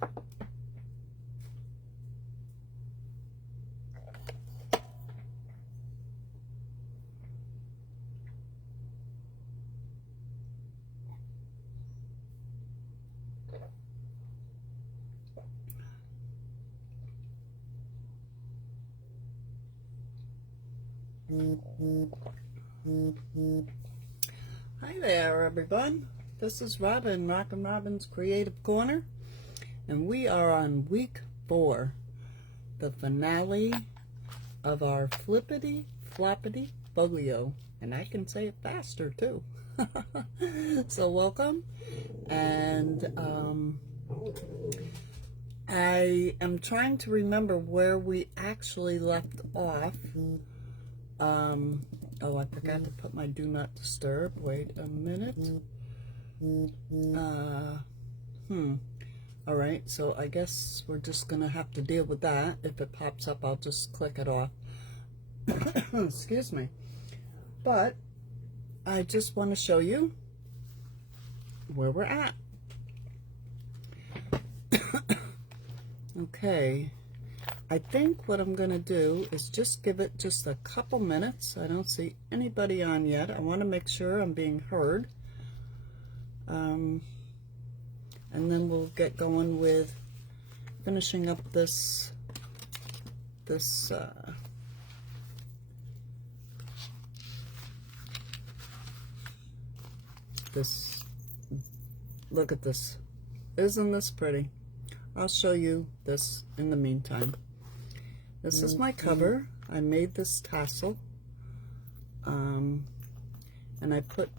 Hi there, everyone. This is Robin, Rockin' Robin's Creative Corner, and we are on week 4, the finale of our Flippity, Floppity, Folio, and I can say it faster too. So welcome, and I am trying to remember where we actually left off. Oh, I forgot to put my do not disturb. Wait a minute. All right, so I guess we're just gonna have to deal with that. If it pops up, I'll just click it off. Excuse me. But I just want to show you where we're at. Okay. I think what I'm going to do is just give it just a couple minutes. I don't see anybody on yet. I want to make sure I'm being heard. And then we'll get going with finishing up this look at this. Isn't this pretty? I'll show you this in the meantime. This is my cover. I made this tassel, and I put,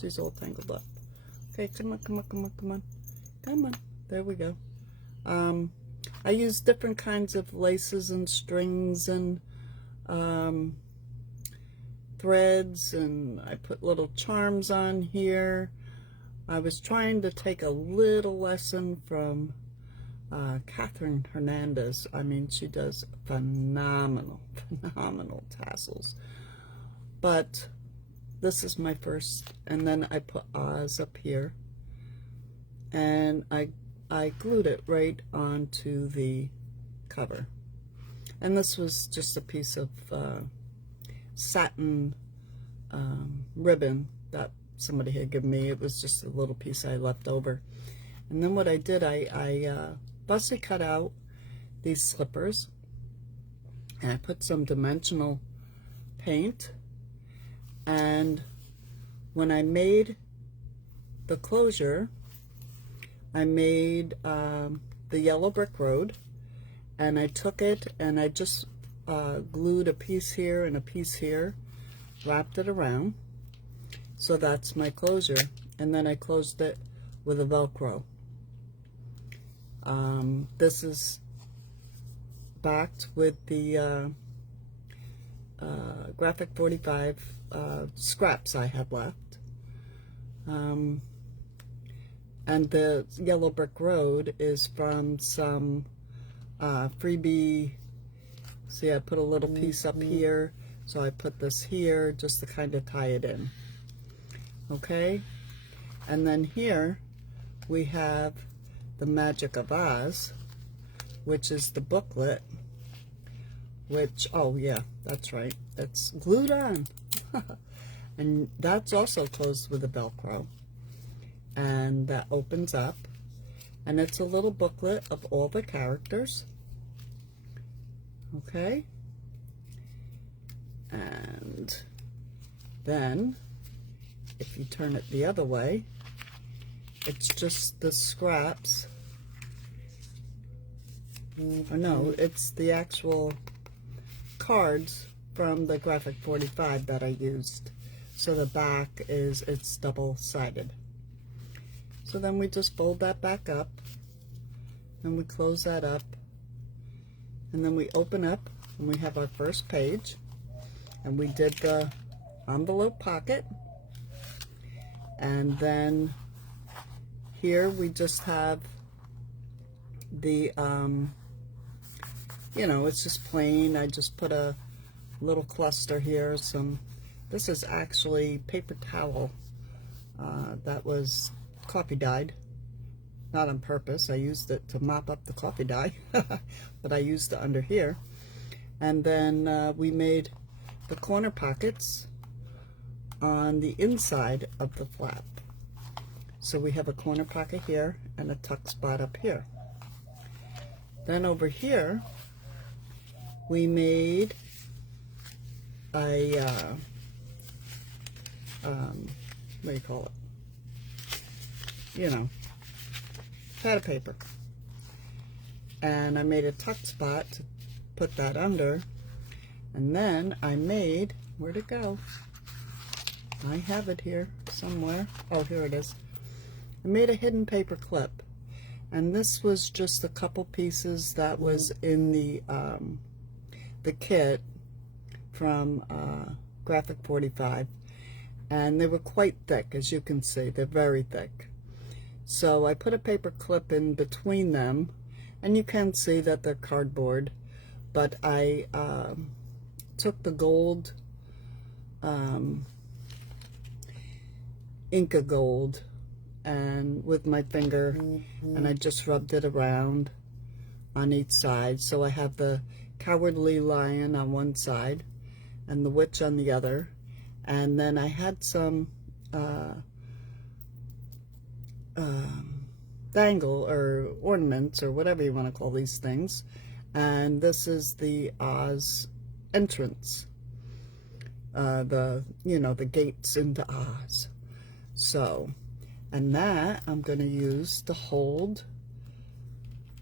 she's all tangled up. Okay, come on, come on, come on, come on, come on. There we go. I use different kinds of laces and strings and threads, and I put little charms on here. I was trying to take a little lesson from Catherine Hernandez. I mean, she does phenomenal tassels. But this is my first, and then I put Oz up here, and I glued it right onto the cover. And this was just a piece of satin ribbon that somebody had given me. It was just a little piece I left over. And then what I did, I fussy cut out these slippers, and I put some dimensional paint, and when I made the closure, I made the yellow brick road, and I took it and I just glued a piece here and a piece here, wrapped it around, so that's my closure, and then I closed it with a Velcro. This is backed with the Graphic 45 scraps I had left. And the yellow brick road is from some freebie. See, I put a little piece up here, so I put this here just to kind of tie it in. Okay? And then here we have The Magic of Oz, which is the booklet, which, oh yeah, that's right, it's glued on. And that's also closed with a Velcro, and that opens up, and it's a little booklet of all the characters. Okay, and then if you turn it the other way, it's just the scraps. Or no, it's the actual cards from the Graphic 45 that I used. So the back is, it's double-sided. So then we just fold that back up, and we close that up, and then we open up, and we have our first page, and we did the envelope pocket, and then here we just have the, you know, it's just plain. I just put a little cluster here. This is actually paper towel that was coffee dyed. not on purpose. I used it to mop up the coffee dye, but I used it under here. And then we made the corner pockets on the inside of the flap. So we have a corner pocket here and a tuck spot up here. Then over here, we made a, what do you call it? You know, pad of paper. And I made a tuck spot to put that under. And then I made, where'd it go? I have it here somewhere. Oh, here it is. I made a hidden paper clip. And this was just a couple pieces that was in the kit from Graphic 45. And they were quite thick, as you can see. They're very thick. So I put a paper clip in between them. And you can see that they're cardboard. But I took the gold, Inca gold, and with my finger, and I just rubbed it around on each side. So I have the cowardly lion on one side and the witch on the other. And then I had some dangle or ornaments or whatever you want to call these things. And this is the Oz entrance, the gates into Oz. So, and that I'm going to use to hold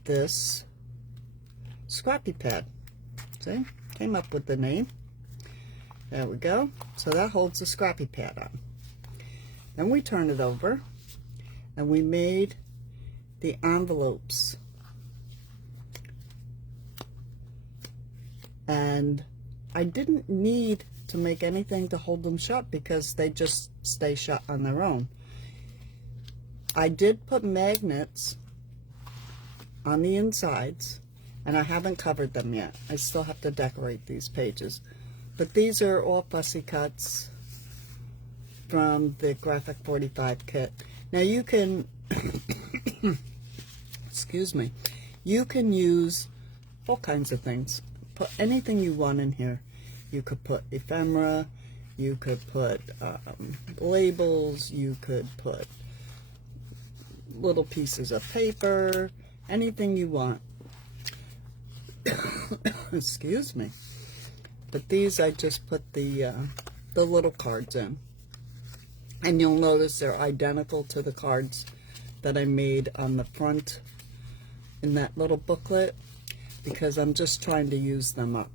this scrappy pad. See, came up with the name. There we go. So that holds the scrappy pad on. Then we turn it over and we made the envelopes. And I didn't need to make anything to hold them shut because they just stay shut on their own. I did put magnets on the insides, and I haven't covered them yet. I still have to decorate these pages. But these are all fussy cuts from the Graphic 45 kit. Now you can, excuse me, you can use all kinds of things. Put anything you want in here. You could put ephemera, you could put labels, you could put little pieces of paper, anything you want. Excuse me. But these I just put the little cards in. And you'll notice they're identical to the cards that I made on the front in that little booklet, because I'm just trying to use them up.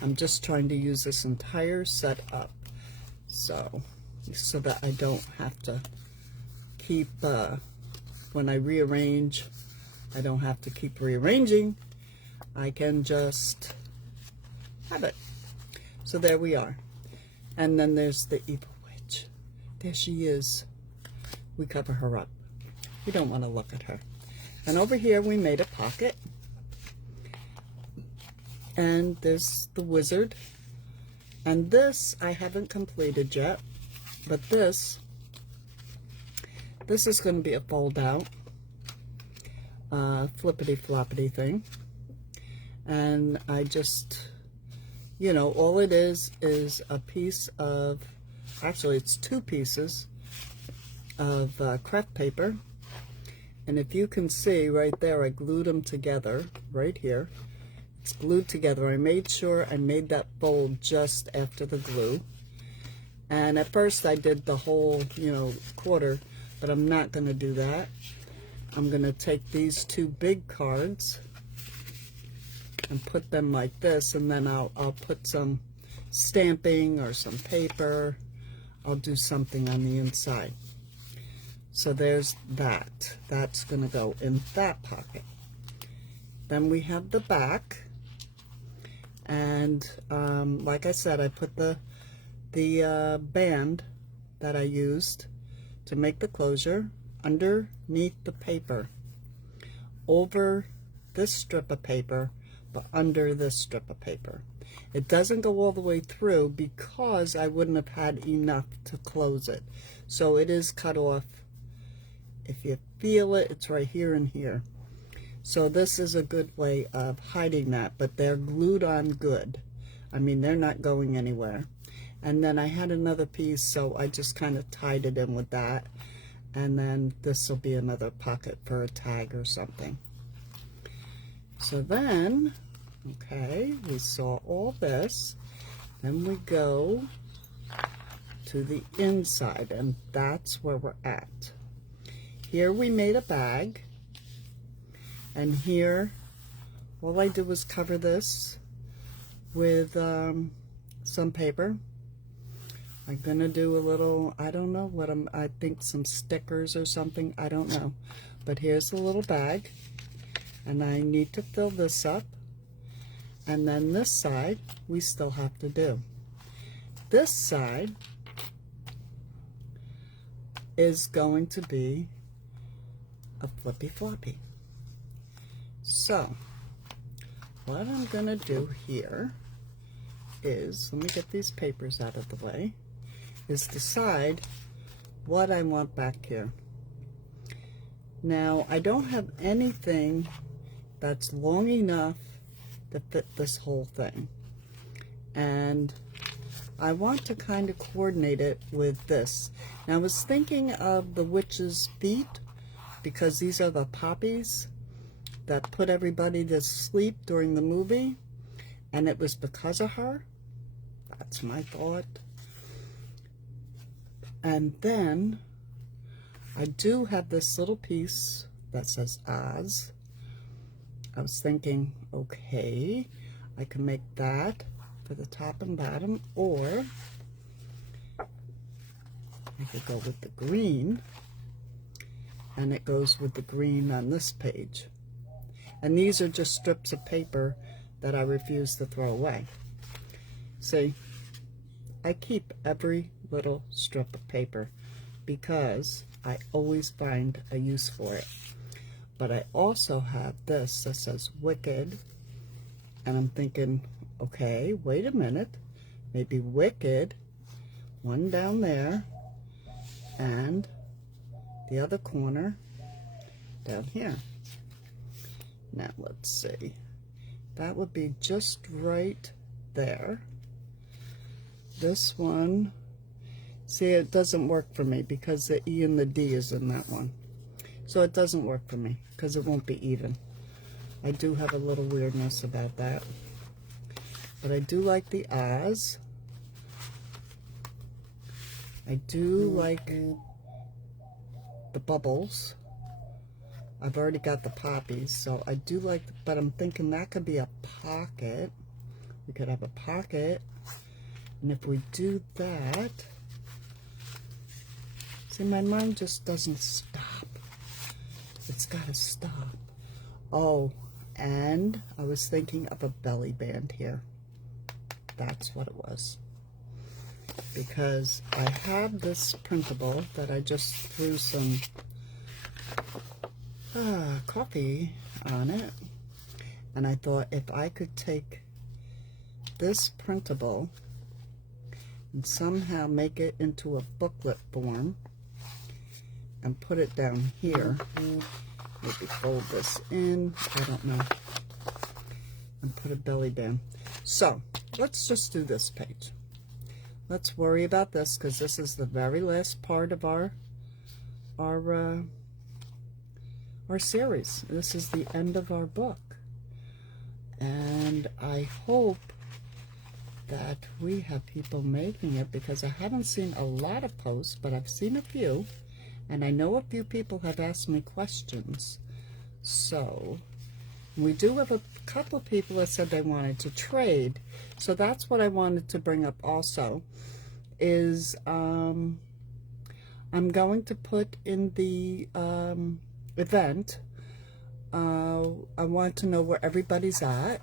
I'm just trying to use this entire set up so that I don't have to keep, when I rearrange, I don't have to keep rearranging. I can just have it. So there we are. And then there's the evil witch. There she is. We cover her up. We don't want to look at her. And over here we made a pocket. And there's the wizard. And this I haven't completed yet. But this is going to be a fold out flippity floppity thing. And I just, you know, all it is a piece of, actually it's two pieces of craft paper. And if you can see right there, I glued them together right here. It's glued together. I made sure I made that fold just after the glue. And at first I did the whole, quarter, but I'm not going to do that. I'm going to take these two big cards and put them like this, and then I'll put some stamping or some paper. I'll do something on the inside. So there's that. That's going to go in that pocket. Then we have the back. And like I said, I put the band that I used to make the closure underneath the paper, over this strip of paper, but under this strip of paper. It doesn't go all the way through because I wouldn't have had enough to close it. So it is cut off. If you feel it. It's right here and here. So this is a good way of hiding that, but they're glued on good. I mean, they're not going anywhere. And then I had another piece, so I just kind of tied it in with that. And then this will be another pocket for a tag or something. So then, okay, we saw all this. Then we go to the inside, and that's where we're at. Here we made a bag, and here all I did was cover this with some paper. I'm gonna do a little, I don't know what I think some stickers or something, I don't know. But here's the little bag, and I need to fill this up. And then this side, we still have to do. This side is going to be a flippy floppy. So, what I'm gonna do here is, let me get these papers out of the way, is decide what I want back here. Now, I don't have anything that's long enough to fit this whole thing. And I want to kind of coordinate it with this. Now, I was thinking of the witch's feet, because these are the poppies that put everybody to sleep during the movie, and it was because of her. That's my thought. And then I do have this little piece that says Oz. I was thinking, okay, I can make that for the top and bottom, or I could go with the green, and it goes with the green on this page. And these are just strips of paper that I refuse to throw away. See, I keep every little strip of paper because I always find a use for it. But I also have this that says Wicked, and I'm thinking, okay, wait a minute, maybe Wicked, one down there, and the other corner down here. Now let's see, that would be just right there. This one, see, it doesn't work for me because the E and the D is in that one. So it doesn't work for me because it won't be even. I do have a little weirdness about that. But I do like the Oz. I do like the bubbles. I've already got the poppies, so I do like, but I'm thinking that could be a pocket. We could have a pocket. And if we do that, see, my mind just doesn't stop. It's got to stop. Oh, and I was thinking of a belly band here. That's what it was. Because I have this printable that I just threw some coffee on it. And I thought if I could take this printable and somehow make it into a booklet form and put it down here, maybe fold this in, I don't know, and put a belly band. So let's just do this page. Let's worry about this because this is the very last part of our series. This is the end of our book, and I hope that we have people making it, because I haven't seen a lot of posts, but I've seen a few, and I know a few people have asked me questions. So we do have a couple of people that said they wanted to trade, so that's what I wanted to bring up also, is I'm going to put in the event, I want to know where everybody's at,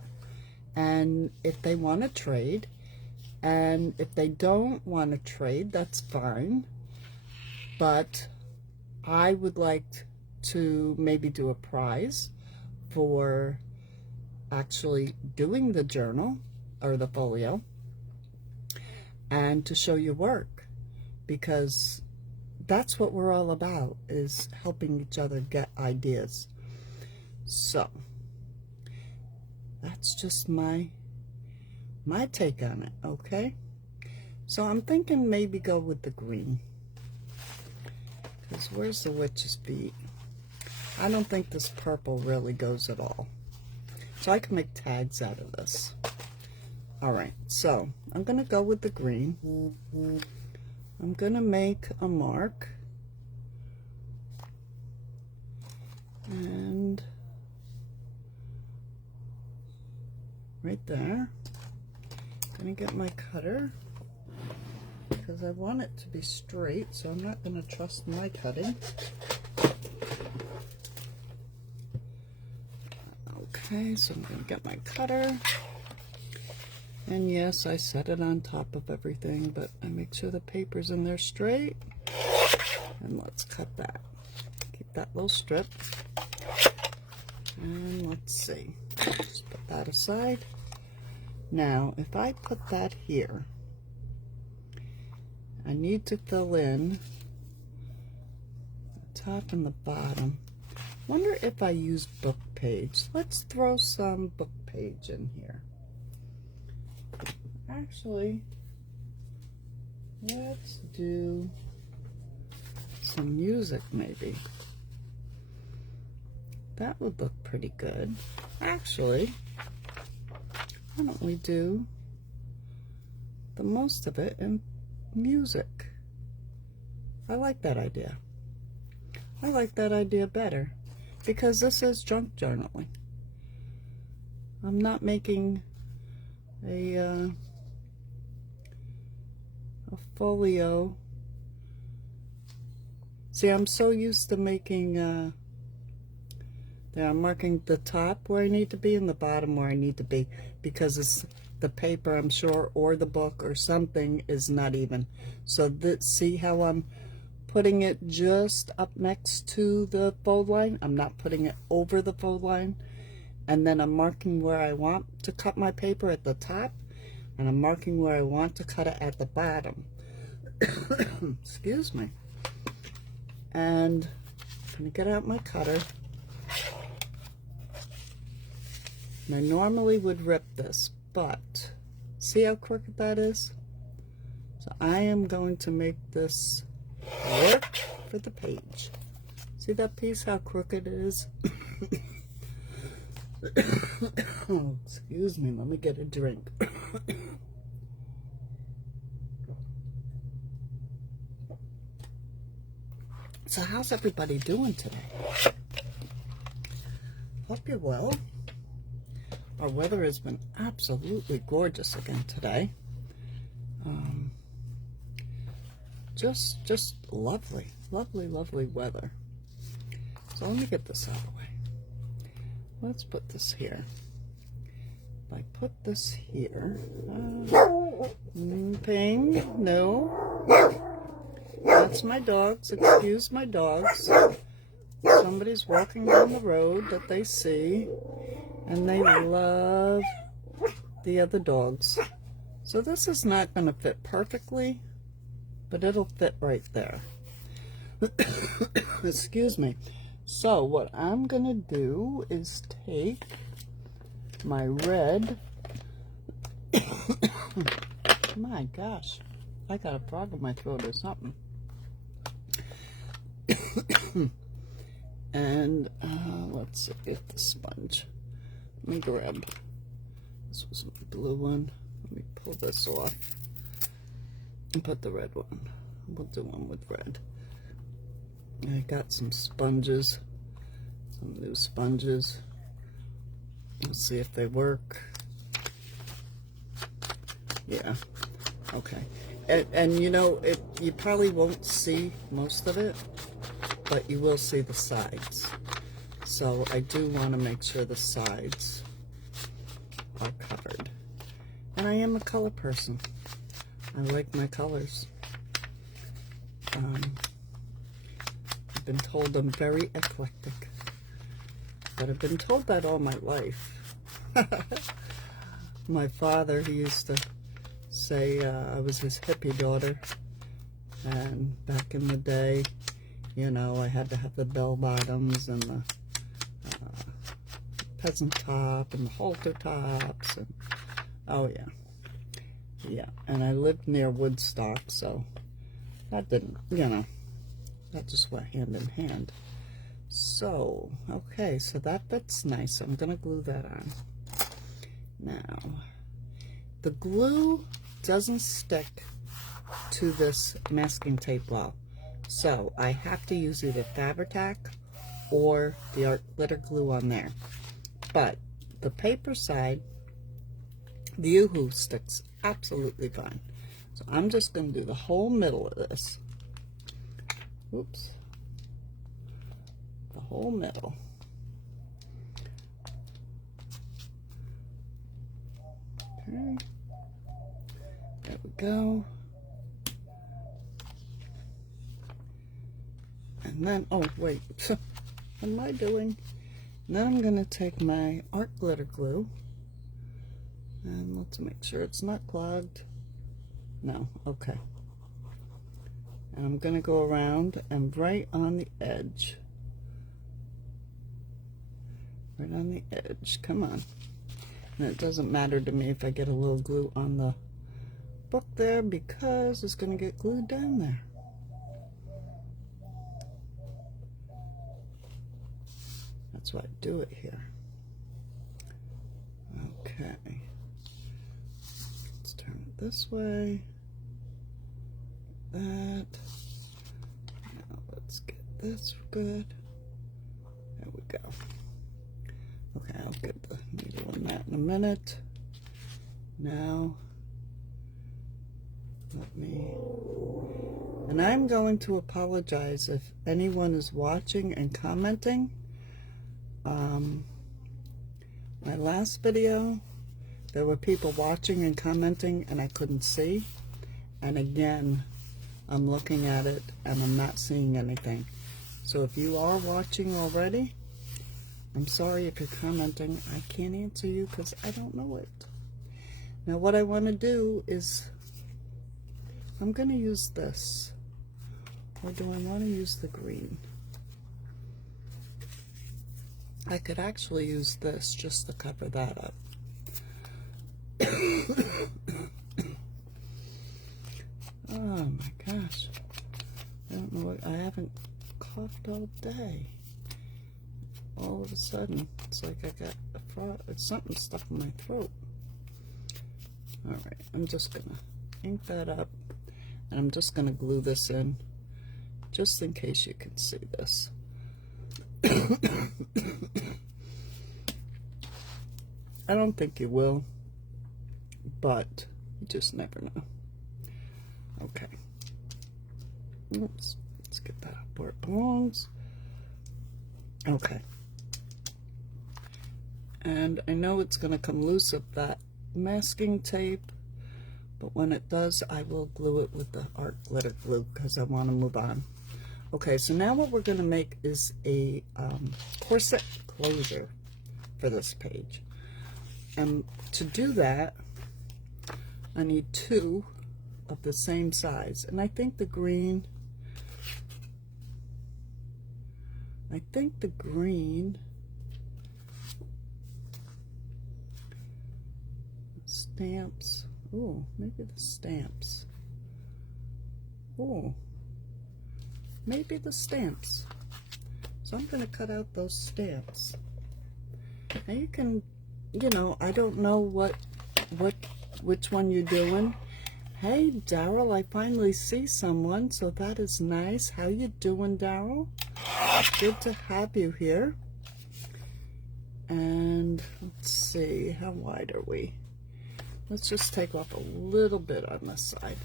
and if they want to trade. And if they don't want to trade, that's fine. But I would like to maybe do a prize for actually doing the journal or the folio and to show your work, because that's what we're all about, is helping each other get ideas. So that's just my take on it, okay? So I'm thinking maybe go with the green. Because where's the witch's beat? I don't think this purple really goes at all. So I can make tags out of this. Alright, so I'm going to go with the green. I'm going to make a mark. And right there. I'm going to get my cutter, because I want it to be straight, so I'm not going to trust my cutting. Okay, so I'm going to get my cutter. And yes, I set it on top of everything, but I make sure the paper's in there straight. And let's cut that. Keep that little strip. And let's see. Just put that aside. Now, if I put that here, I need to fill in the top and the bottom. Wonder if I use book page. Let's throw some book page in here. Actually, let's do some music maybe. That would look pretty good. Actually, why don't we do the most of it in music? I like that idea. I like that idea better, because this is junk journaling. I'm not making a folio. See, I'm so used to making there, I'm marking the top where I need to be and the bottom where I need to be, because it's the paper, I'm sure, or the book or something is not even. So see how I'm putting it just up next to the fold line? I'm not putting it over the fold line. And then I'm marking where I want to cut my paper at the top, and I'm marking where I want to cut it at the bottom. Excuse me. And I'm going to get out my cutter. And I normally would rip this, but see how crooked that is? So I am going to make this work for the page. See that piece, how crooked it is? Oh, excuse me, let me get a drink. So how's everybody doing today? Hope you're well. Our weather has been absolutely gorgeous again today. Just lovely, lovely, lovely weather. So let me get this out of the way. Let's put this here. If I put this here, ping, no. That's my dogs. Excuse my dogs. Somebody's walking down the road that they see, and they love the other dogs. So this is not going to fit perfectly, but it'll fit right there. Excuse me. So what I'm going to do is take my red. My gosh, I got a frog in my throat or something. And let's see, get the sponge. Let me grab, this was my blue one. Let me pull this off and put the red one. We'll do one with red. I got some sponges, some new sponges. Let's see if they work. Yeah, okay. And you know, you probably won't see most of it, but you will see the sides. So I do want to make sure the sides are covered. And I am a color person. I like my colors. I've been told I'm very eclectic, but I've been told that all my life. My father, he used to say I was his hippie daughter, And back in the day, you know, I had to have the bell bottoms and the peasant top and the halter tops. And, oh, yeah. Yeah, and I lived near Woodstock, so that didn't, you know, that just went hand in hand. So, okay, so that fits nice. I'm going to glue that on. Now, the glue doesn't stick to this masking tape well, so I have to use either Fabri-Tac or the art glitter glue on there. But the paper side, the Yoo-Hoo sticks absolutely fine. So I'm just going to do the whole middle of this. Oops. The whole middle. Okay. There we go. And then, oh wait, what am I doing? Then I'm going to take my art glitter glue. And let's make sure it's not clogged. No, okay. And I'm going to go around and right on the edge. Right on the edge. Come on. And it doesn't matter to me if I get a little glue on the book there because it's going to get glued down there. That's why I do it here. Okay. Let's turn it this way. That. Now let's get this good. There we go. Okay, I'll get the needle on that in a minute. Now, let me, and I'm going to apologize if anyone is watching and commenting. My last video, there were people watching and commenting and I couldn't see. And again, I'm looking at it and I'm not seeing anything. So if you are watching already, I'm sorry if you're commenting. I can't answer you because I don't know it. Now what I want to do is, I'm going to use this. Or do I want to use the green? I could actually use this just to cover that up. Oh my gosh. I don't know what, I haven't coughed all day. All of a sudden, it's like I got a frog, it's something stuck in my throat. Alright, I'm just gonna ink that up and I'm just gonna glue this in just in case you can see this. I don't think you will, but you just never know. Okay. Oops. Let's get that up where it belongs. Okay. And I know it's going to come loose of that masking tape, but when it does, I will glue it with the art glitter glue because I want to move on. Okay, so now what we're going to make is a corset closure for this page. And to do that, I need 2 of the same size. And I think the green, stamps. Oh, maybe the stamps. Oh, maybe the stamps. So I'm going to cut out those stamps. Now you can, you know, I don't know which one you're doing. Hey, Daryl, I finally see someone, so that is nice. How you doing, Daryl? Good to have you here. And let's see, how wide are we? Let's just take off a little bit on this side.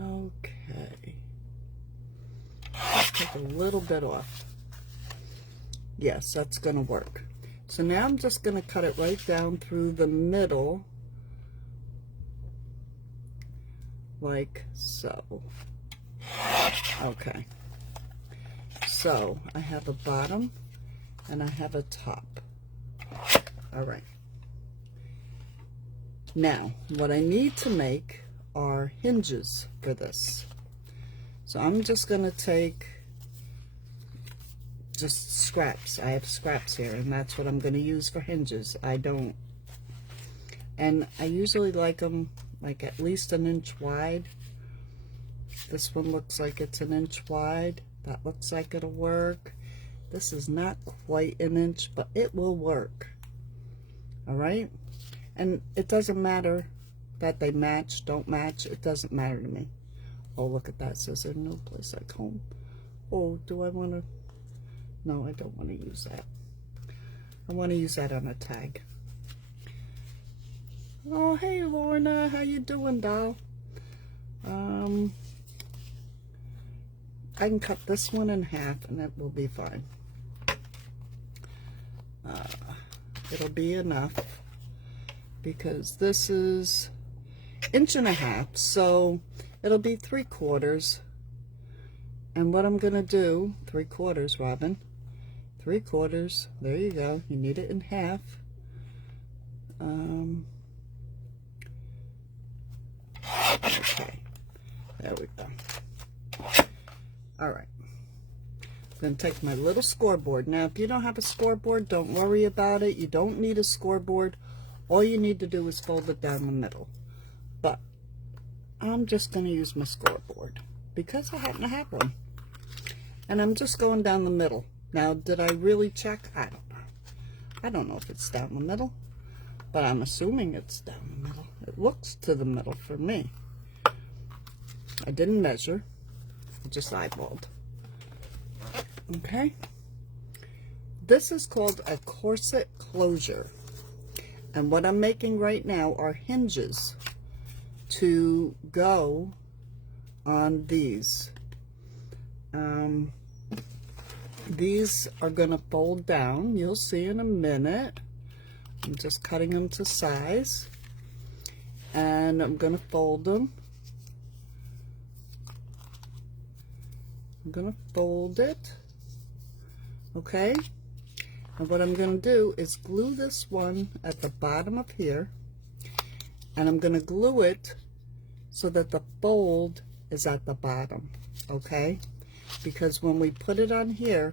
Okay. Just take a little bit off. Yes, that's going to work. So now I'm just going to cut it right down through the middle, like so. Okay. So I have a bottom and I have a top. All right. Now, what I need to make are hinges for this. So I'm just going to take just scraps. I have scraps here, and that's what I'm going to use for hinges. And I usually like them like at least an inch wide. This one looks like it's an inch wide. That looks like it'll work. This is not quite an inch, but it will work. All right? And it doesn't matter that they match, don't match. It doesn't matter to me. Oh, look at that. It says there's no place like home. Oh, do I want to? No, I don't want to use that. I want to use that on a tag. Oh, hey, Lorna. How you doing, doll? I can cut this one in half, and it will be fine. It'll be enough, because this is 1.5 inches, so it'll be 3/4. And what I'm gonna do, 3/4, Robin, 3/4. There you go. You need it in half. Okay, there we go. All right. I'm going to take my little scoreboard. Now, if you don't have a scoreboard, don't worry about it. You don't need a scoreboard. All you need to do is fold it down the middle. But I'm just going to use my scoreboard because I happen to have one. And I'm just going down the middle. Now, did I really check? I don't know. I don't know if it's down the middle, but I'm assuming it's down the middle. It looks to the middle for me. I didn't measure. I just eyeballed. Okay, this is called a corset closure, and what I'm making right now are hinges to go on these. These are going to fold down. You'll see in a minute. I'm just cutting them to size, and I'm going to fold them. I'm going to fold it. Okay, and what I'm going to do is glue this one at the bottom of here, and I'm going to glue it so that the fold is at the bottom, okay? Because when we put it on here,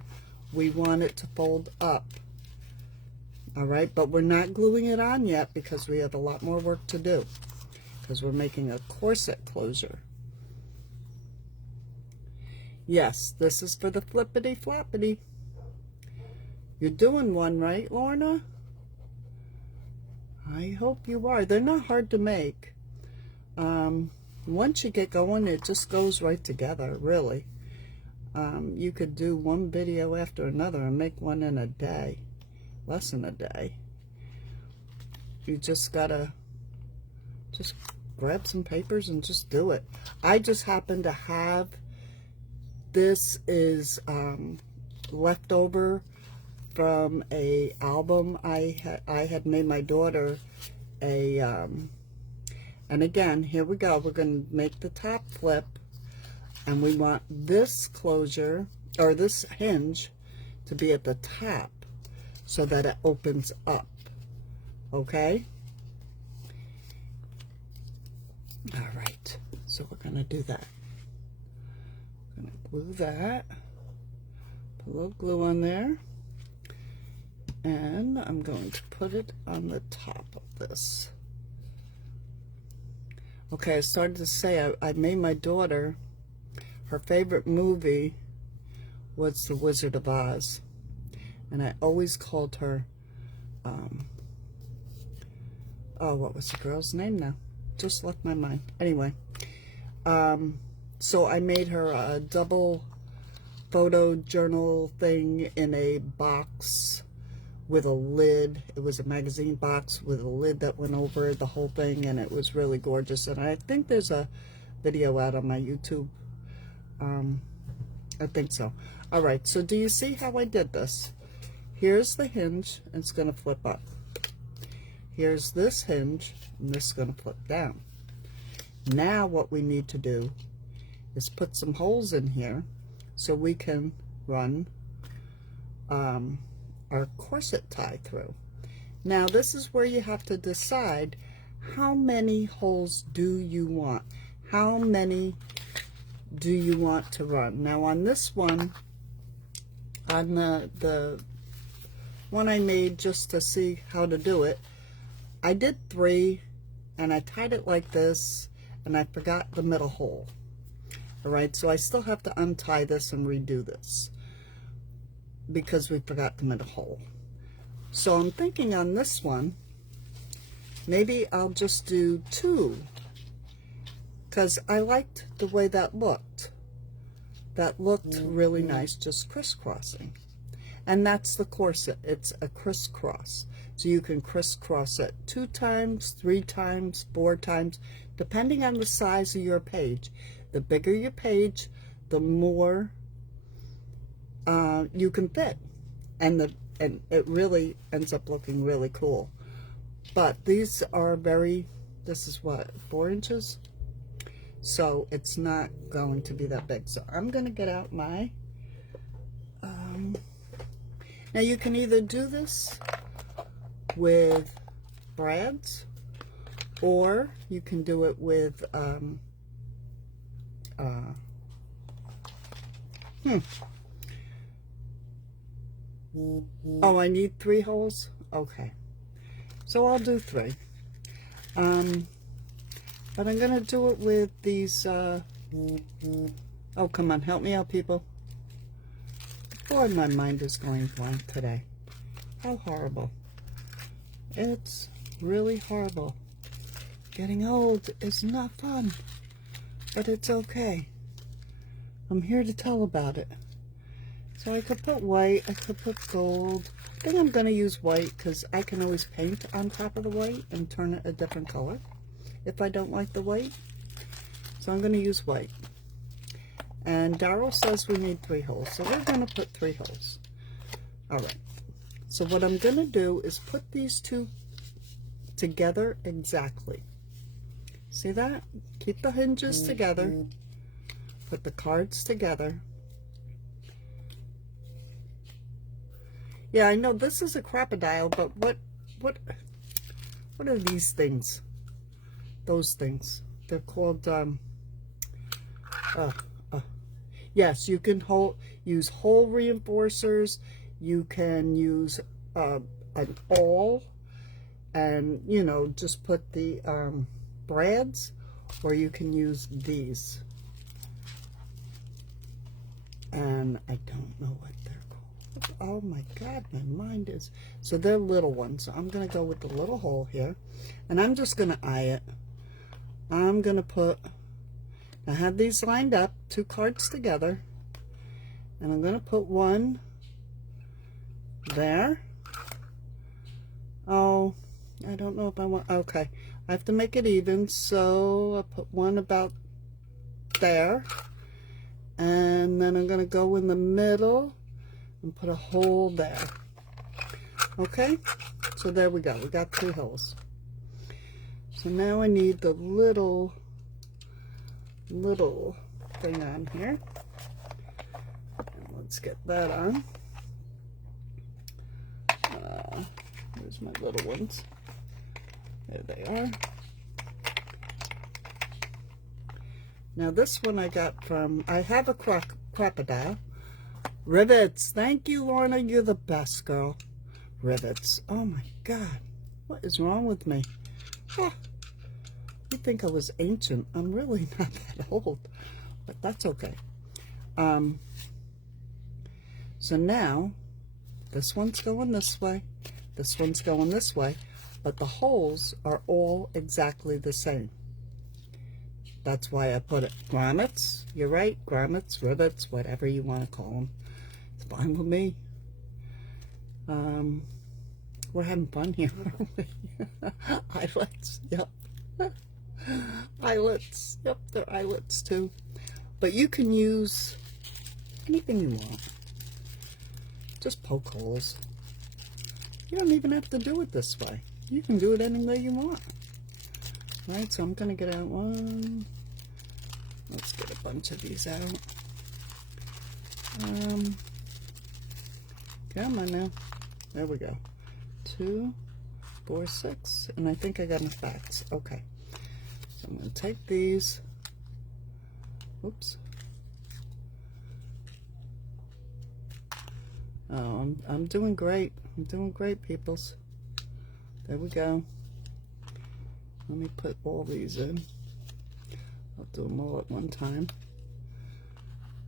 we want it to fold up, all right? But we're not gluing it on yet because we have a lot more work to do, because we're making a corset closure. Yes, this is for the Flippity Floppity. You're doing one, right, Lorna? I hope you are. They're not hard to make. Once you get going, it just goes right together, really. You could do one video after another and make one in a day. Less than a day. You just gotta just grab some papers and just do it. I just happen to have, this is leftover from a album I had made my daughter a and again, here we go, we're going to make the top flip, and we want this closure or this hinge to be at the top so that it opens up. Okay, all right, so we're going to do that. I'm going to glue that, put a little glue on there. And I'm going to put it on the top of this. Okay, I started to say I made my daughter, her favorite movie was The Wizard of Oz. And I always called her, oh, what was the girl's name now? Just left my mind. Anyway, so I made her a double photo journal thing in a box with a lid. It was a magazine box with a lid that went over the whole thing, and it was really gorgeous. And I think there's a video out on my YouTube. I think so. All right, so do you see how I did this? Here's the hinge, and it's going to flip up. Here's this hinge, and this is going to flip down. Now what we need to do is put some holes in here so we can run our corset tie through. Now this is where you have to decide how many holes do you want? How many do you want to run? Now on this one, on the one I made just to see how to do it, I did 3 and I tied it like this and I forgot the middle hole. Alright, so I still have to untie this and redo this because we forgot the middle hole. So I'm thinking on this one, maybe I'll just do 2 because I liked the way that looked. That looked really nice, just crisscrossing. And that's the corset. It's a crisscross. So you can crisscross it 2 times, 3 times, 4 times, depending on the size of your page. The bigger your page, the more you can fit. And it really ends up looking really cool. But these are this is what, 4 inches? So it's not going to be that big. So I'm going to get out my, now you can either do this with brads, or you can do it with, oh, I need 3 holes? Okay. So I'll do 3. But I'm going to do it with these, oh, come on, help me out, people. Boy, my mind is going blank today. How horrible. It's really horrible. Getting old is not fun, but it's okay. I'm here to tell about it. So I could put white, I could put gold. I think I'm going to use white because I can always paint on top of the white and turn it a different color if I don't like the white. So I'm going to use white. And Darryl says we need 3 holes, so we're going to put 3 holes. Alright, so what I'm going to do is put these 2 together exactly. See that? Keep the hinges together. Put the cards together. Yeah, I know this is a crocodile, but what are these things? Those things. They're called, yes, you can use hole reinforcers. You can use an awl, and you know, just put the brads, or you can use these. And I don't know what they're called. Oh my God, my mind is. So they're little ones. So I'm gonna go with the little hole here, and I'm just gonna eye it. I'm gonna put. I have these lined up, 2 cards together, and I'm going to put one there. Oh, I don't know if I want, okay, I have to make it even, so I put one about there, and then I'm going to go in the middle and put a hole there. Okay, so there we go, we got 2 holes. So now I need the little thing on here, and let's get that on. There's my little ones. There they are. Now this one I got from, I have a crocodile. Rivets. Thank you, Lorna. You're the best, girl. Rivets. Oh my God, what is wrong with me? Oh. You think I was ancient. I'm really not that old, but that's okay. So now this one's going this way, this one's going this way, but the holes are all exactly the same. That's why I put it grommets. You're right, grommets, rivets, whatever you want to call them. It's fine with me. We're having fun here, aren't we? Eyelets, yep. Eyelets, yep, they're eyelets too. But you can use anything you want. Just poke holes. You don't even have to do it this way. You can do it any way you want. Right, so I'm going to get out one. Let's get a bunch of these out. Come on now. There we go. 2, 4, 6, and I think I got enough backs. Okay, so I'm going to take these. Oops. Oh, I'm doing great. I'm doing great, peoples. There we go. Let me put all these in. I'll do them all at one time.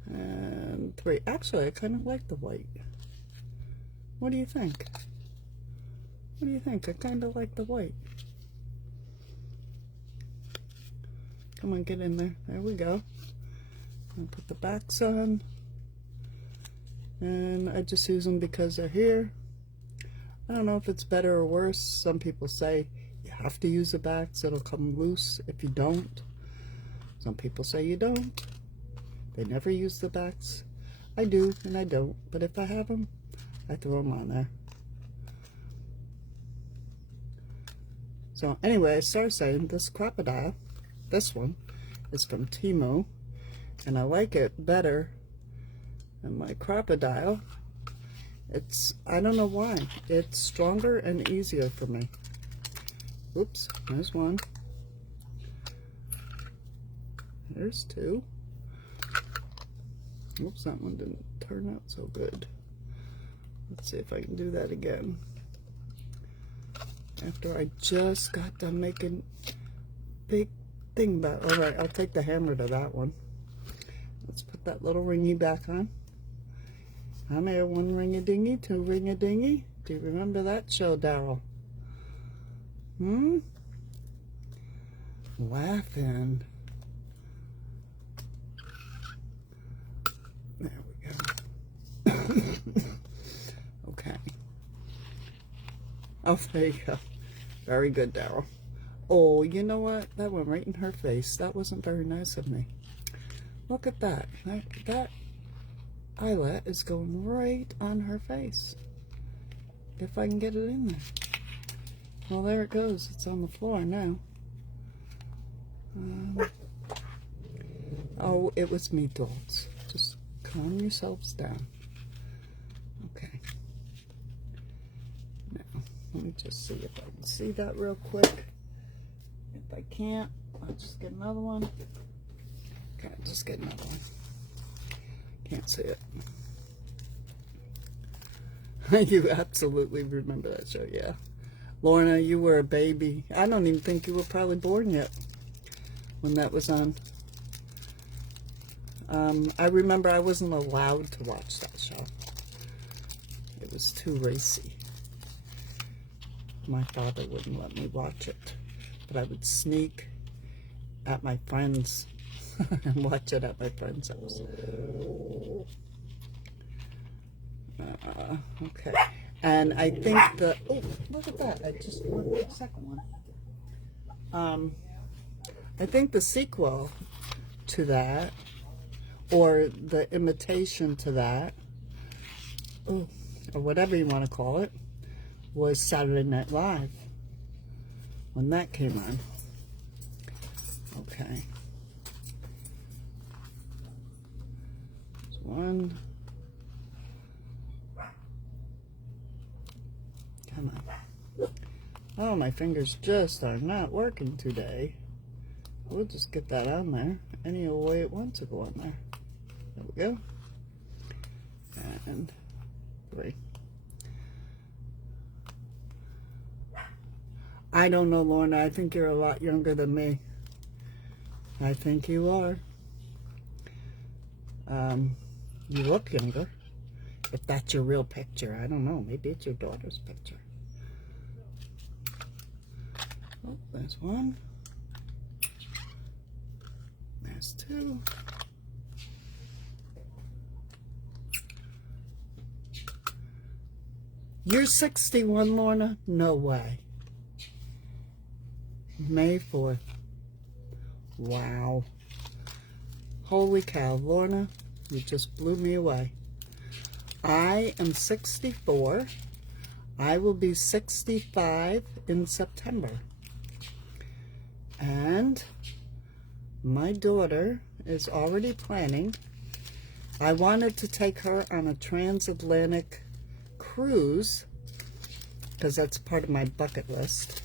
And 3. Actually, I kind of like the white. What do you think? What do you think? I kind of like the white. Come on, get in there. There we go. I'll put the backs on. And I just use them because they're here. I don't know if it's better or worse. Some people say you have to use the backs. It'll come loose if you don't. Some people say you don't. They never use the backs. I do and I don't. But if I have them, I throw them on there. So anyway, I started saying this crocodile, this one, is from Temu. And I like it better than my crocodile. It's, I don't know why. It's stronger and easier for me. Oops, there's one. There's 2. Oops, that one didn't turn out so good. Let's see if I can do that again. After I just got done making big thing about, all right, I'll take the hammer to that one. Let's put that little ringy back on. I'm here, 1 ring-a-dingy, 2 ring-a-dingy. Do you remember that show, Daryl? Laughing. There we go. Okay. Oh, there you go. Very good, Daryl. Oh, you know what? That went right in her face. That wasn't very nice of me. Look at that. That eyelet is going right on her face. If I can get it in there. Well, there it goes. It's on the floor now. Oh, it was me, dolls. Just calm yourselves down. Okay. Now, let me just see if I can see that real quick. If I can't, I'll just get another one. Okay, I'll just get another one. Can't see it. You absolutely remember that show, yeah. Lorna, you were a baby. I don't even think you were probably born yet when that was on. I remember I wasn't allowed to watch that show. It was too racy. My father wouldn't let me watch it. But I would sneak at my friends and watch it at my friend's house. Okay. And I think oh, look at that. I just went the second one. I think the sequel to that, or the imitation to that, or whatever you want to call it, was Saturday Night Live when that came on. Okay. There's one. Come on. Oh, my fingers just are not working today. We'll just get that on there. Any old way it wants to go on there. There we go. And 3. I don't know, Lorna. I think you're a lot younger than me. I think you are. You look younger. If that's your real picture. I don't know. Maybe it's your daughter's picture. Oh, there's 1. There's 2. You're 61, Lorna? No way. May 4th. Wow. Holy cow, Lorna, you just blew me away. I am 64. I will be 65 in September. And my daughter is already planning. I wanted to take her on a transatlantic cruise because that's part of my bucket list.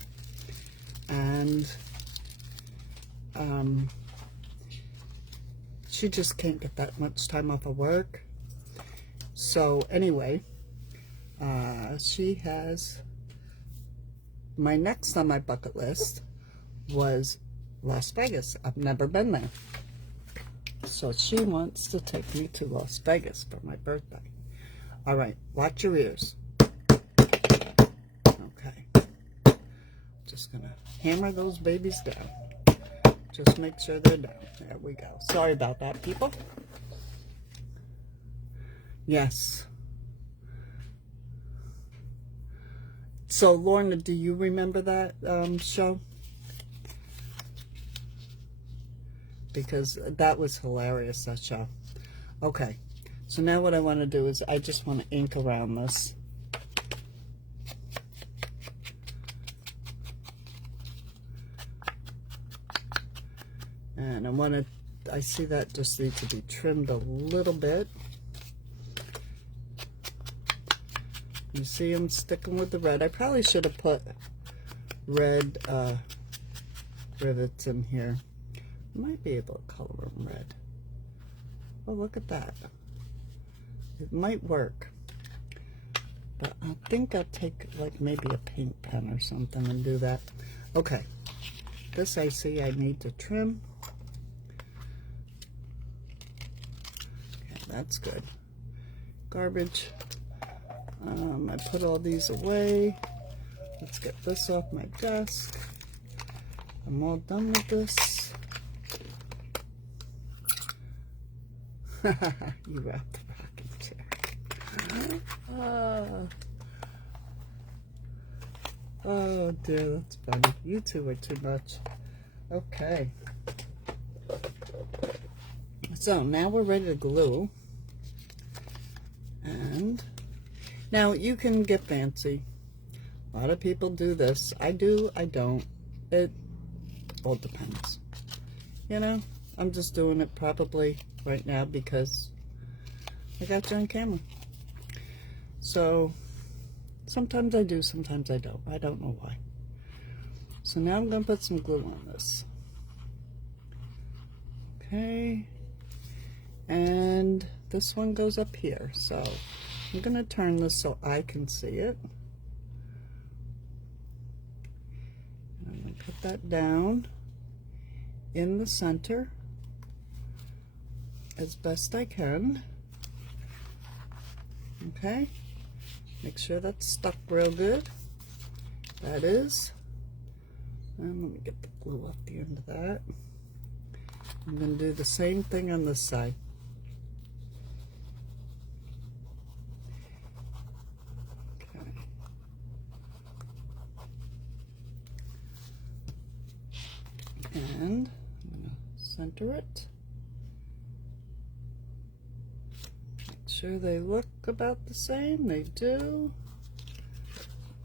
And she just can't get that much time off of work. So anyway, she has, my next on my bucket list was Las Vegas. I've never been there. So she wants to take me to Las Vegas for my birthday. All right, watch your ears. Okay. Just gonna hammer those babies down. Just make sure they're down. There we go. Sorry about that, people. Yes. So, Lorna, do you remember that show? Because that was hilarious, that show. Okay. So now what I want to do is I just want to ink around this. And I see that just needs to be trimmed a little bit. You see I'm sticking with the red. I probably should have put red rivets in here. I might be able to color them red. Oh, look at that. It might work. But I think I'll take like maybe a paint pen or something and do that. Okay. This I see I need to trim. Okay, that's good. Garbage. I put all these away. Let's get this off my desk. I'm all done with this. You wrapped the rocking chair. Oh dear, that's funny. You two are too much. Okay. So now we're ready to glue. And now you can get fancy. A lot of people do this. I do, I don't. It all depends. You know, I'm just doing it probably right now because I got you on camera. So sometimes I do, sometimes I don't. I don't know why. So now I'm going to put some glue on this. Okay. And this one goes up here. So I'm going to turn this so I can see it. I'm going to put that down in the center as best I can. Okay. Make sure that's stuck real good. That is. And let me get the glue off the end of that. I'm going to do the same thing on this side. Okay. And I'm going to center it. Make sure they look about the same. They do.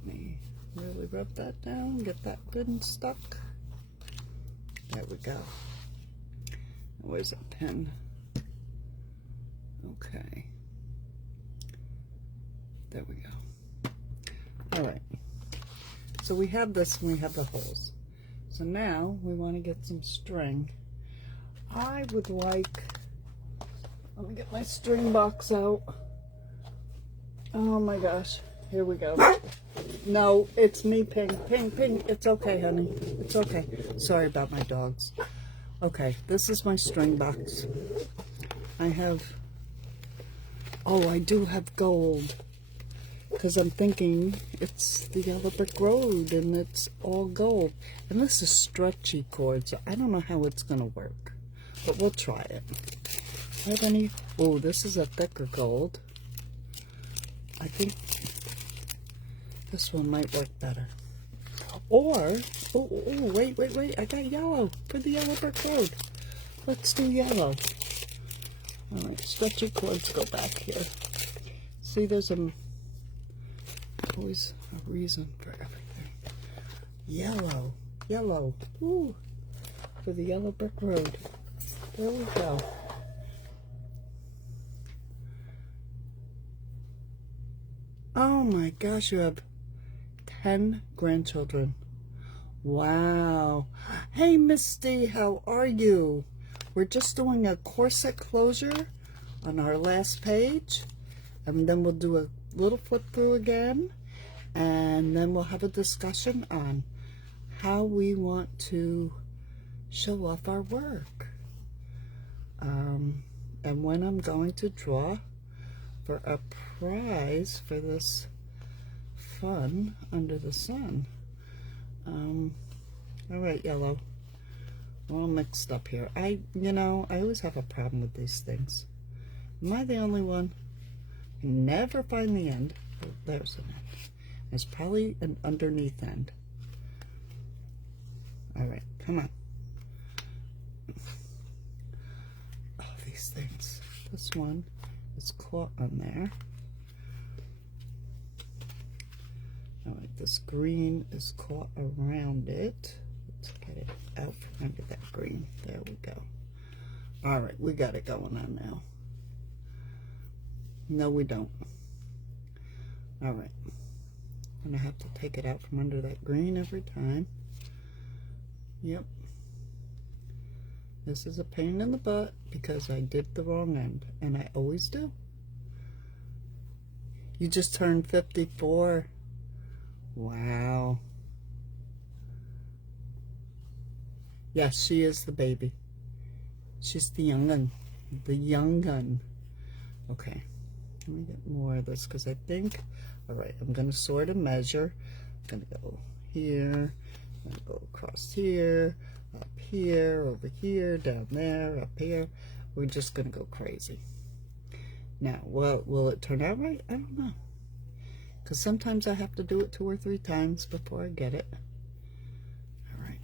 Let me really rub that down, get that good and stuck. There we go. Where's that pen? Okay. There we go. All right. So we have this and we have the holes. So now we want to get some string. I would like, let me get my string box out. Oh my gosh. Here we go. No, it's me, Ping. Ping, Ping. It's okay, honey. It's okay. Sorry about my dogs. Okay, this is my string box. I have, oh, I do have gold. Because I'm thinking it's the Yellow Brick Road and it's all gold. And this is stretchy cord, so I don't know how it's going to work. But we'll try it. Do I have any? Oh, this is a thicker gold. I think this one might work better. Or, oh, wait, I got yellow for the Yellow Brick Road. Let's do yellow. All right, stretchy cords go back here. See, there's always a reason for everything. Yellow, ooh, for the Yellow Brick Road. There we go. Oh my gosh, you have 10 grandchildren. Wow. Hey, Misty, how are you? We're just doing a corset closure on our last page, and then we'll do a little flip through again, and then we'll have a discussion on how we want to show off our work, and when I'm going to draw for a prize for this fun under the sun. All right, yellow. We're all mixed up here. I always have a problem with these things. Am I the only one? I never find the end. Oh, there's an end. There's probably an underneath end. All right, come on. Oh, these things. This one is caught on there. All right, this green is caught around it. Let's get it out from under that green. There we go. All right, we got it going on now. No, we don't. All right. I'm gonna have to take it out from under that green every time. Yep. This is a pain in the butt because I did the wrong end, and I always do. You just turned 54. Wow. Yes, she is the baby. She's the young un. The young gun. Okay. Let me get more of this because I think, all right, I'm going to sort of measure. I'm going to go here. I'm going to go across here, up here, over here, down there, up here. We're just going to go crazy. Now, well, will it turn out right? I don't know. Because sometimes I have to do it 2 or 3 times before I get it. All right.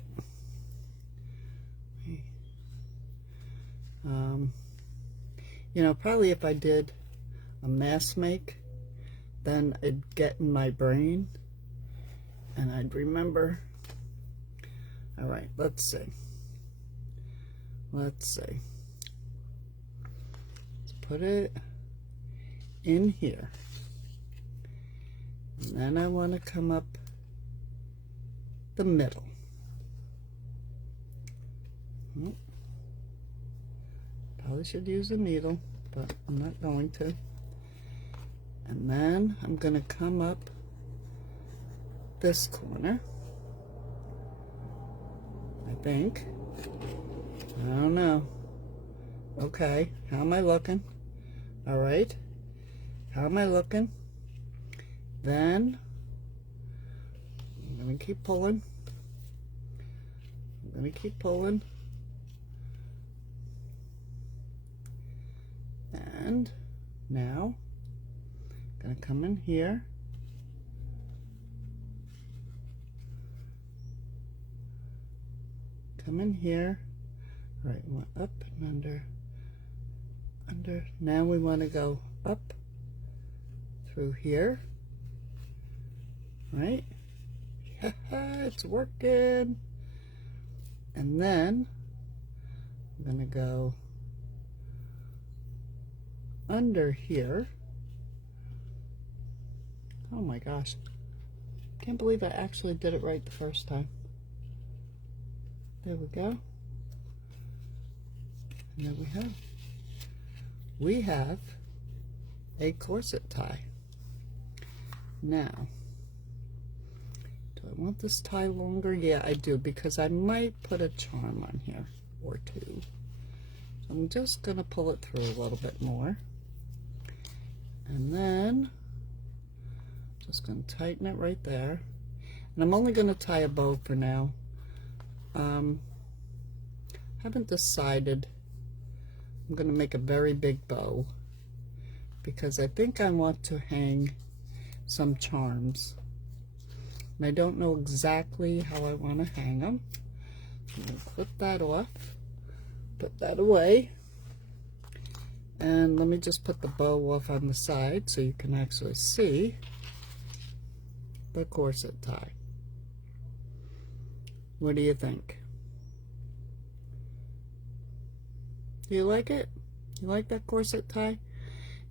Probably if I did a mass make, then it'd get in my brain and I'd remember. All right, let's see. Let's put it in here. And then I want to come up the middle. Probably should use a needle, but I'm not going to. And then I'm going to come up this corner, I think. I don't know. Okay, how am I looking? All right, how am I looking? Then I'm going to keep pulling. I'm going to keep pulling. And now I'm going to come in here. Come in here. All right, we want up and under. Under. Now we want to go up through here. Right? Yeah, it's working. And then I'm going to go under here. Oh my gosh. Can't believe I actually did it right the first time. There we go. And there we have. We have a corset tie. Now, do I want this tie longer? Yeah, I do, because I might put a charm on here or 2. So I'm just going to pull it through a little bit more. And then just going to tighten it right there. And I'm only going to tie a bow for now. Haven't decided. I'm going to make a very big bow because I think I want to hang some charms. And I don't know exactly how I want to hang them. I'm going to clip that off, put that away. And let me just put the bow off on the side so you can actually see the corset tie. What do you think? Do you like it? You like that corset tie?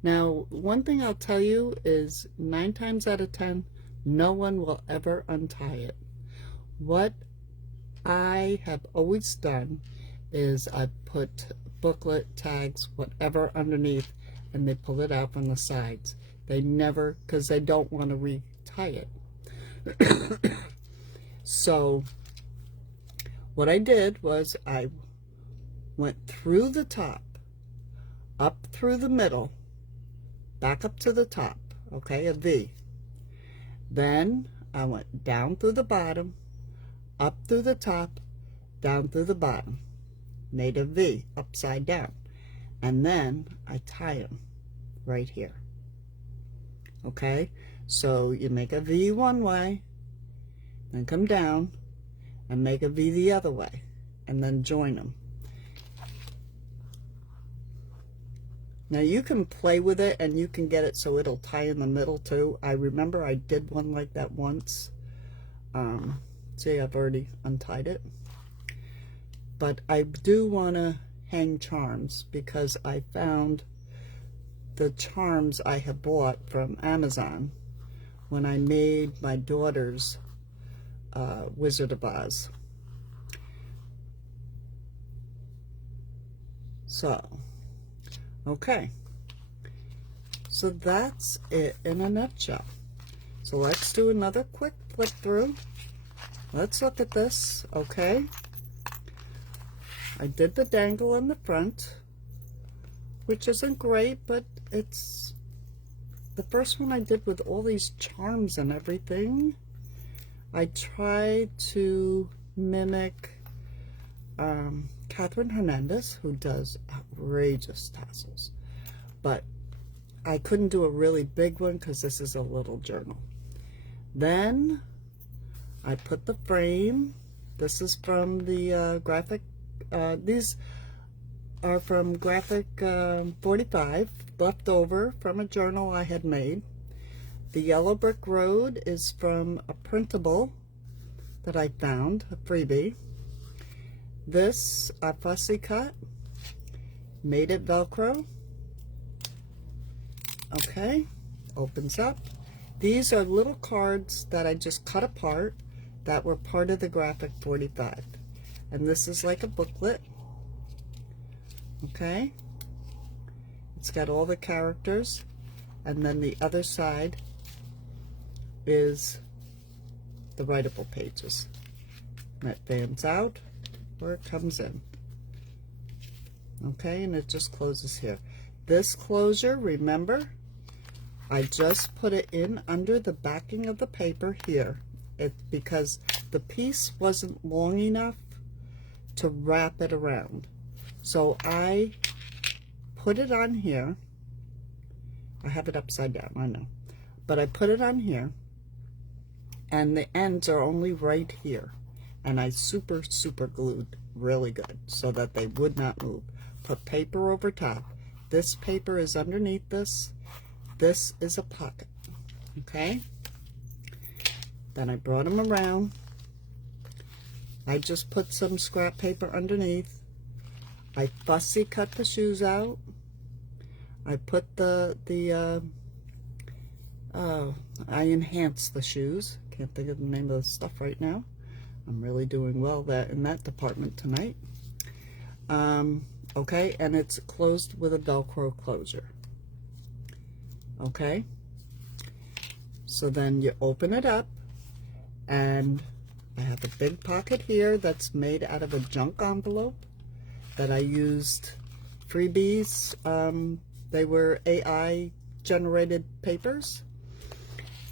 Now, one thing I'll tell you is 9 times out of 10, No one will ever untie it. What I have always done is I put booklet, tags, whatever underneath, and they pull it out from the sides. They never, because they don't want to retie it. So what I did was I went through the top, up through the middle, back up to the top, okay, a V. Then I went down through the bottom, up through the top, down through the bottom, made a V upside down, and then I tie them right here. Okay, so you make a V one way, then come down and make a V the other way, and then join them. Now you can play with it and you can get it so it'll tie in the middle too. I remember I did one like that once. See, I've already untied it. But I do want to hang charms because I found the charms I have bought from Amazon when I made my daughter's Wizard of Oz. So, okay. So that's it in a nutshell. So let's do another quick flip through. Let's look at this, okay? I did the dangle in the front, which isn't great, but it's the first one I did with all these charms and everything. I tried to mimic Catherine Hernandez, who does outrageous tassels, but I couldn't do a really big one because this is a little journal. Then I put the frame. This is from the graphic. These are from graphic 45, left over from a journal I had made. The Yellow Brick Road is from a printable that I found, a freebie. This I fussy cut, made it Velcro. Okay, opens up. These are little cards that I just cut apart that were part of the graphic 45. And this is like a booklet. Okay, it's got all the characters, and then the other side is the writable pages. And it fans out or it comes in. Okay, and it just closes here. This closure, remember, I just put it in under the backing of the paper here. Because the piece wasn't long enough to wrap it around. So I put it on here. I have it upside down, I know. But I put it on here, and the ends are only right here. And I super glued really good so that they would not move. Put paper over top. This paper is underneath this. This is a pocket. Okay? Then I brought them around. I just put some scrap paper underneath. I fussy cut the shoes out. I put I enhanced the shoes. Can't think of the name of the stuff right now. I'm really doing well in that department tonight. Okay, and it's closed with a Velcro closure. Okay, so then you open it up, and I have a big pocket here that's made out of a junk envelope that I used freebies. They were AI generated papers.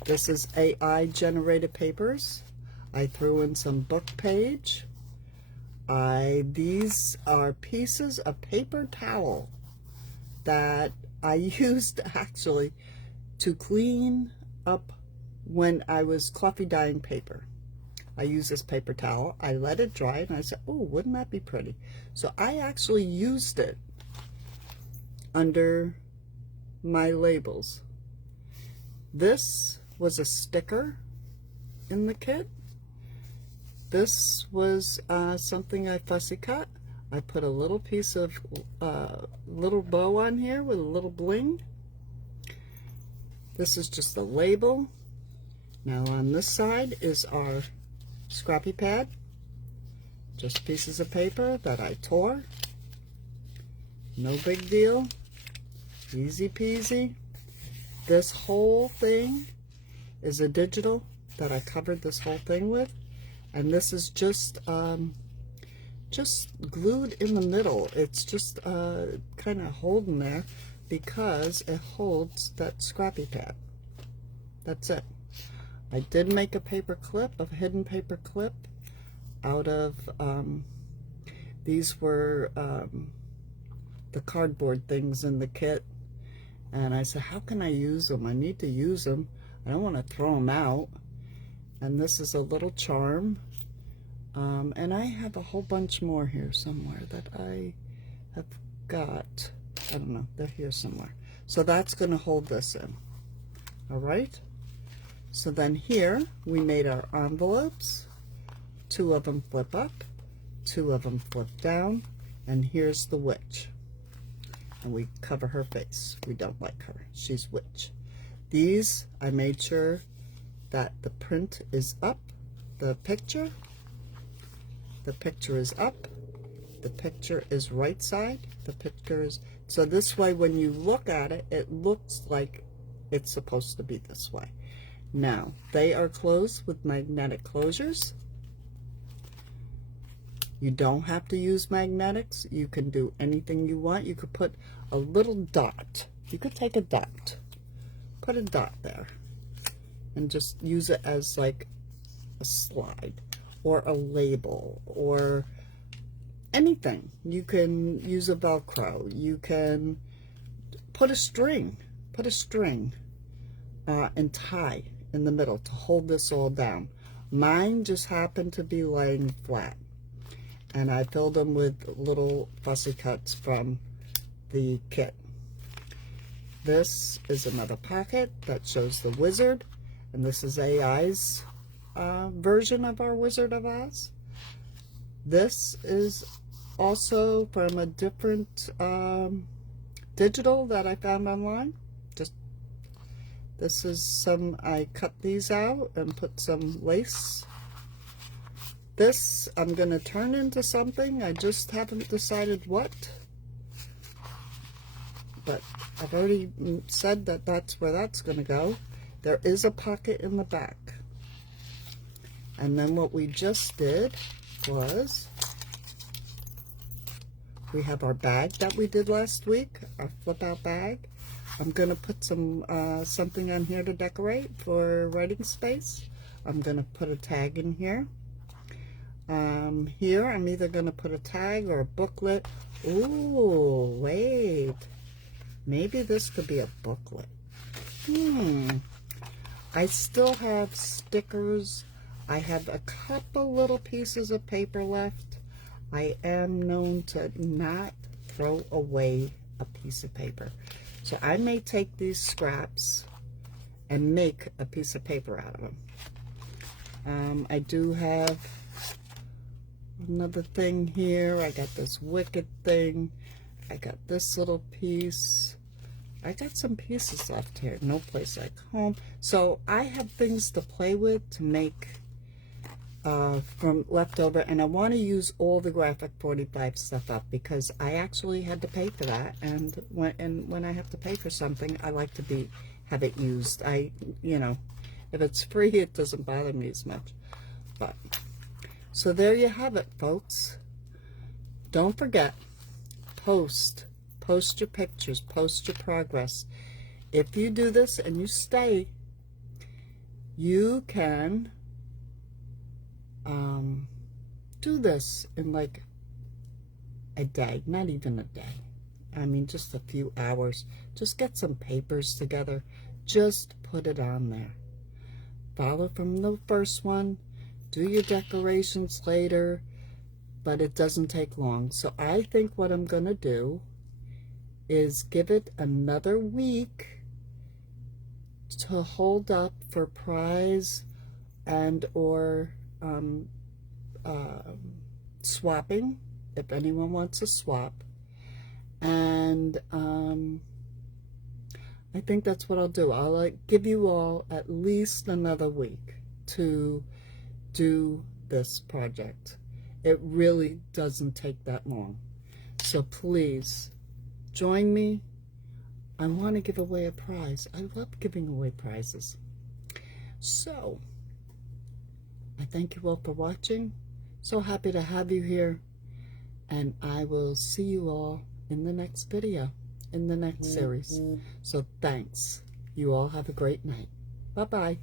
This is AI generated papers. I threw in some book page. These are pieces of paper towel that I used actually to clean up when I was coffee dyeing paper. I use this paper towel. I let it dry and I said, oh, wouldn't that be pretty? So I actually used it under my labels. This was a sticker in the kit. This was something I fussy cut. I put a little piece of little bow on here with a little bling. This is just a label. Now on this side is our scrappy pad. Just pieces of paper that I tore. No big deal. Easy peasy. This whole thing is a digital that I covered this whole thing with. And this is just glued in the middle. It's just kind of holding there because it holds that scrappy pad. That's it. I did make a paper clip, a hidden paper clip, out of, these were the cardboard things in the kit. And I said, how can I use them? I need to use them. I don't want to throw them out. And this is a little charm. And I have a whole bunch more here somewhere that I have got. I don't know, they're here somewhere. So that's going to hold this in. All right. So then here we made our envelopes. 2 of them flip up, 2 of them flip down, and here's the witch. And we cover her face. We don't like her. She's witch. These, I made sure that the print is up, the picture is up, the picture is right side, the picture is, so this way when you look at it, it looks like it's supposed to be this way. Now, they are closed with magnetic closures. You don't have to use magnetics. You can do anything you want. You could put a little dot. You could take a dot, put a dot there, and just use it as like a slide or a label or anything. You can use a Velcro. You can put a string, and tie in the middle to hold this all down. Mine just happened to be laying flat, and I filled them with little fussy cuts from the kit. This is another pocket that shows the wizard, and this is AI's version of our Wizard of Oz. This is also from a different digital that I found online. This is some, I cut these out and put some lace. This I'm going to turn into something. I just haven't decided what. But I've already said that that's where that's going to go. There is a pocket in the back. And then what we just did was, we have our bag that we did last week, our flip out bag. I'm going to put some something on here to decorate for writing space. I'm going to put a tag in here. Here I'm either going to put a tag or a booklet. Ooh, wait. Maybe this could be a booklet. I still have stickers. I have a couple little pieces of paper left. I am known to not throw away a piece of paper. So I may take these scraps and make a piece of paper out of them. I do have another thing here. I got this wicked thing. I got this little piece. I got some pieces left here. No place like home. So I have things to play with to make from leftover, and I want to use all the Graphic 45 stuff up because I actually had to pay for that, and when I have to pay for something, I like to have it used. You know, if it's free, it doesn't bother me as much. But so there you have it, folks. Don't forget, post your pictures, post your progress. If you do this and you stay, you can do this in like a day, not even a day. I mean, just a few hours. Just get some papers together. Just put it on there. Follow from the first one. Do your decorations later, but it doesn't take long. So I think what I'm going to do is give it another week to hold up for prize and or swapping, if anyone wants to swap. And I think that's what I'll do. I'll give you all at least another week to do this project. It really doesn't take that long. So please join me. I want to give away a prize. I love giving away prizes. So I thank you all for watching. So happy to have you here. And I will see you all in the next video, in the next series. So thanks. You all have a great night. Bye-bye.